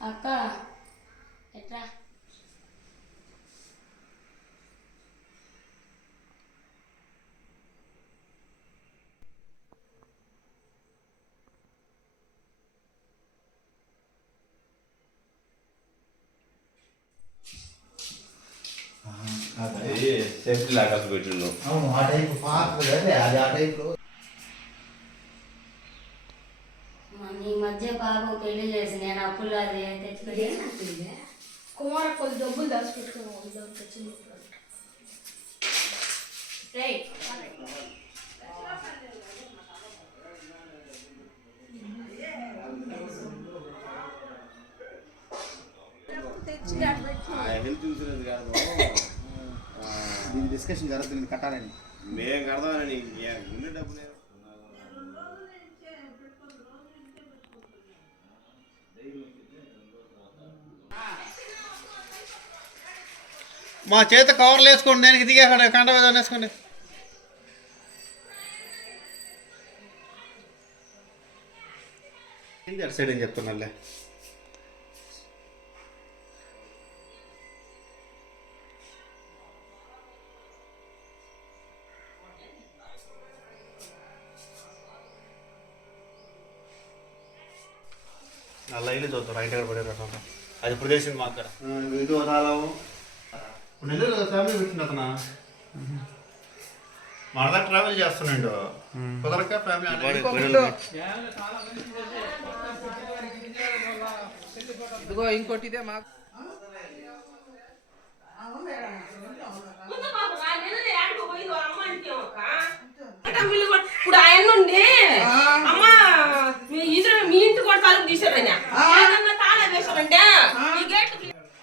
అక్క ఎట్లా అది సెఫ్టీ లాగా పెట్టున్నావు అవును ఆ టైప్ పార్క్ అది ఆ టైప్లో మధ్య బాబు పెళ్ళి చేసి నేను అప్పులు అది తెచ్చుకొని కుమార కొద్ది డబ్బులు దాచిపెట్టుకున్నాం దానికి వచ్చింది రైట్ హెల్త్ ఇన్సూరెన్స్ కాదు దీని డిస్కషన్ జరుగుతుంది కట్టాలని. మేము కడదామని ఉండే డబ్బు మా చేత కవర్లు వేసుకోండి నేను దిగే కండ విధానం వేసుకోండి ఏం అటు చెప్తున్నాలే అలా ఇల్లు చూద్దాం రైట్ దగ్గర పడే రకం అది ఇప్పుడు తెలిసింది మా అక్కడ. ఇది నెల్లూరు కదా ఫ్యామిలీ పెట్టింది అతను? మనదా ట్రావెల్ చేస్తున్నాడు. కుదరక ఫ్యామిలీ ఇదిగో ఇంకోటి ఇదే మాకు. ఇప్పుడు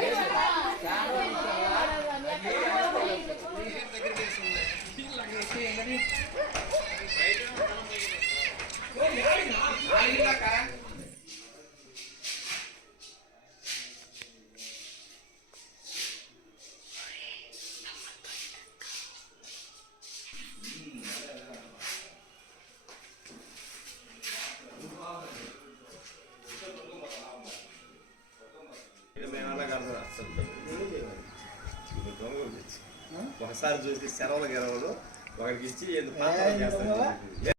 మేము ఒకసారి చూసి సెలవులు గెలవలు ఒకరికి ఇచ్చి ఎందుకు